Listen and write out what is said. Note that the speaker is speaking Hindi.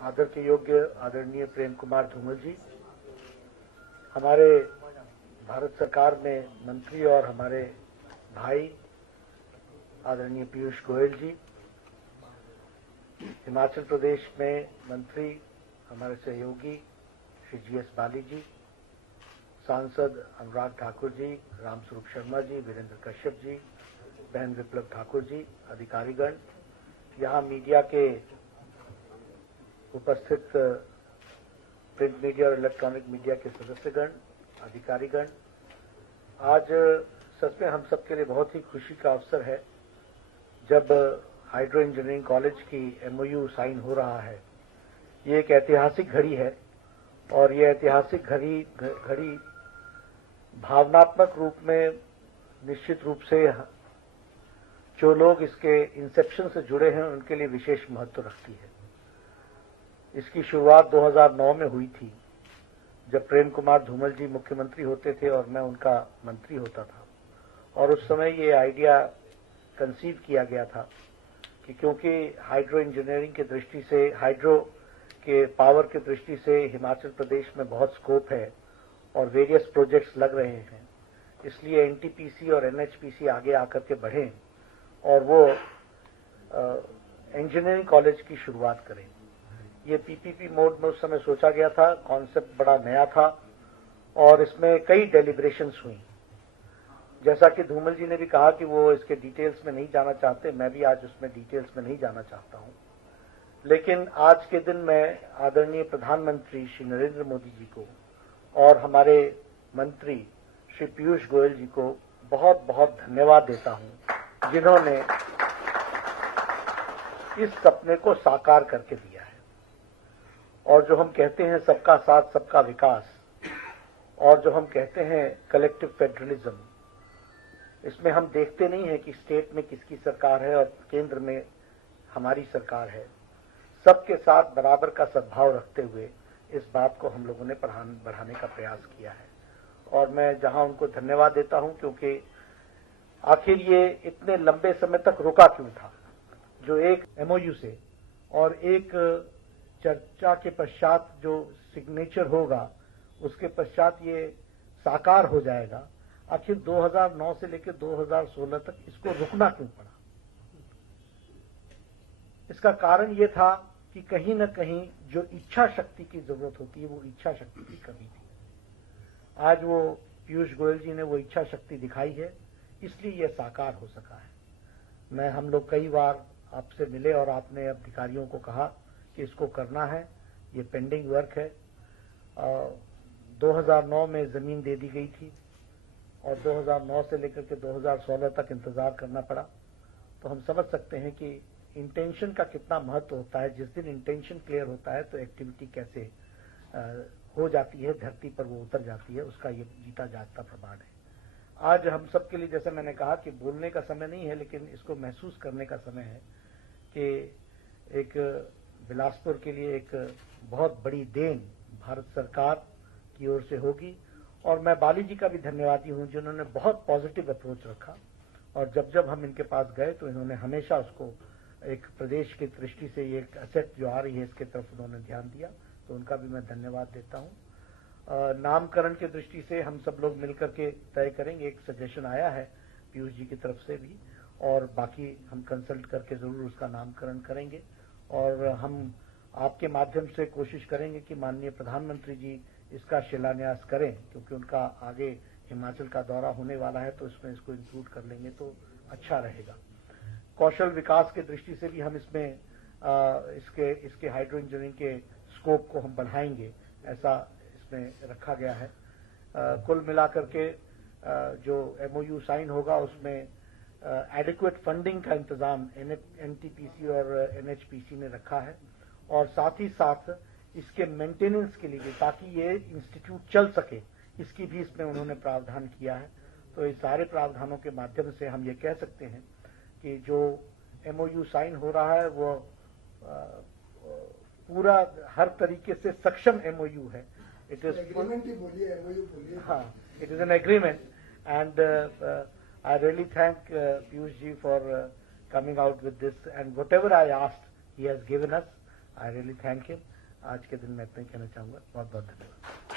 आदर के योग्य आदरणीय प्रेम कुमार धूमल जी, हमारे भारत सरकार में मंत्री और हमारे भाई आदरणीय पीयूष गोयल जी, हिमाचल प्रदेश में मंत्री हमारे सहयोगी श्री GS बाली जी, सांसद अनुराग ठाकुर जी, रामस्वरूप शर्मा जी, वीरेंद्र कश्यप जी, बहन विप्लव ठाकुर जी, अधिकारीगण, यहाँ मीडिया के उपस्थित प्रिंट मीडिया और इलेक्ट्रॉनिक मीडिया के सदस्यगण, अधिकारीगण, आज सच में हम सबके लिए बहुत ही खुशी का अवसर है जब हाइड्रो इंजीनियरिंग कॉलेज की MOU साइन हो रहा है। ये एक ऐतिहासिक घड़ी है और ये ऐतिहासिक घड़ी भावनात्मक रूप में निश्चित रूप से जो लोग इसके इंसेप्शन से जुड़े हैं उनके लिए विशेष महत्व रखती है। इसकी शुरुआत 2009 में हुई थी जब प्रेम कुमार धूमल जी मुख्यमंत्री होते थे और मैं उनका मंत्री होता था, और उस समय ये आइडिया कंसीव किया गया था कि क्योंकि हाइड्रो इंजीनियरिंग की दृष्टि से, हाइड्रो के पावर की दृष्टि से हिमाचल प्रदेश में बहुत स्कोप है और वेरियस प्रोजेक्ट्स लग रहे हैं, इसलिए NTPC और NHPC आगे आकर के बढ़ें और वो इंजीनियरिंग कॉलेज की शुरुआत करें। ये PPP मोड में उस समय सोचा गया था, कॉन्सेप्ट बड़ा नया था और इसमें कई डेलिब्रेशंस हुई। जैसा कि धूमल जी ने भी कहा कि वो इसके डिटेल्स में नहीं जाना चाहते, मैं भी आज उसमें डिटेल्स में नहीं जाना चाहता हूं, लेकिन आज के दिन मैं आदरणीय प्रधानमंत्री श्री नरेंद्र मोदी जी को और हमारे मंत्री श्री पीयूष गोयल जी को बहुत बहुत धन्यवाद देता हूं जिन्होंने इस सपने को साकार करके दिया है। और जो हम कहते हैं सबका साथ सबका विकास, और जो हम कहते हैं कलेक्टिव फेडरलिज्म, इसमें हम देखते नहीं है कि स्टेट में किसकी सरकार है और केंद्र में हमारी सरकार है। सबके साथ बराबर का सद्भाव रखते हुए इस बात को हम लोगों ने बढ़ाने का प्रयास किया है। और मैं जहां उनको धन्यवाद देता हूं क्योंकि आखिर ये इतने लंबे समय तक रुका क्यों था, जो एक MOU से और एक चर्चा के पश्चात जो सिग्नेचर होगा उसके पश्चात ये साकार हो जाएगा। आखिर 2009 से लेकर 2016 तक इसको रुकना क्यों पड़ा? इसका कारण ये था कि कहीं न कहीं जो इच्छा शक्ति की जरूरत होती है वो इच्छा शक्ति की कमी थी। आज वो पीयूष गोयल जी ने वो इच्छा शक्ति दिखाई है, इसलिए ये साकार हो सका है। हम लोग कई बार आपसे मिले और आपने अधिकारियों को कहा कि इसको करना है, ये पेंडिंग वर्क है। 2009 में जमीन दे दी गई थी और 2009 से लेकर के 2016 तक इंतजार करना पड़ा। तो हम समझ सकते हैं कि इंटेंशन का कितना महत्व होता है। जिस दिन इंटेंशन क्लियर होता है तो एक्टिविटी कैसे हो जाती है, धरती पर वो उतर जाती है, उसका ये जीता जागता प्रमाण है। आज हम सबके लिए, जैसे मैंने कहा कि बोलने का समय नहीं है, लेकिन इसको महसूस करने का समय है कि एक बिलासपुर के लिए एक बहुत बड़ी देन भारत सरकार की ओर से होगी। और मैं बाली जी का भी धन्यवादी हूं जिन्होंने बहुत पॉजिटिव अप्रोच रखा, और जब हम इनके पास गए तो इन्होंने हमेशा उसको एक प्रदेश की दृष्टि से ये एक असेट जो आ रही है इसके तरफ उन्होंने ध्यान दिया, तो उनका भी मैं धन्यवाद देता हूं। नामकरण की दृष्टि से हम सब लोग मिलकर के तय करेंगे। एक सजेशन आया है पीयूष जी की तरफ से भी, और बाकी हम कंसल्ट करके जरूर उसका नामकरण करेंगे। और हम आपके माध्यम से कोशिश करेंगे कि माननीय प्रधानमंत्री जी इसका शिलान्यास करें, क्योंकि उनका आगे हिमाचल का दौरा होने वाला है, तो इसमें इसको इंक्लूड कर लेंगे तो अच्छा रहेगा। कौशल विकास की दृष्टि से भी हम इसमें इसके हाइड्रो इंजीनियरिंग के स्कोप को हम बढ़ाएंगे, ऐसा इसमें रखा गया है। कुल मिलाकर के जो MOU साइन होगा उसमें एडिक्वेट फंडिंग का इंतजाम NTPC और NHPC ने रखा है, और साथ ही साथ इसके मेंटेनेंस के लिए भी, ताकि ये इंस्टीट्यूट चल सके, इसकी भी इसमें उन्होंने प्रावधान किया है। तो इस सारे प्रावधानों के माध्यम से हम ये कह सकते हैं कि जो MOU साइन हो रहा है वो पूरा हर तरीके से सक्षम MOU है। इट इज एग्रीमेंट ही बोलिए, MOU बोलिए। हाँ, it is an agreement, and I really thank Piyush ji for coming out with this, and whatever I asked, he has given us. I really thank him. आज के दिन मैं इतना ही कहना चाहूंगा। बहुत बहुत धन्यवाद।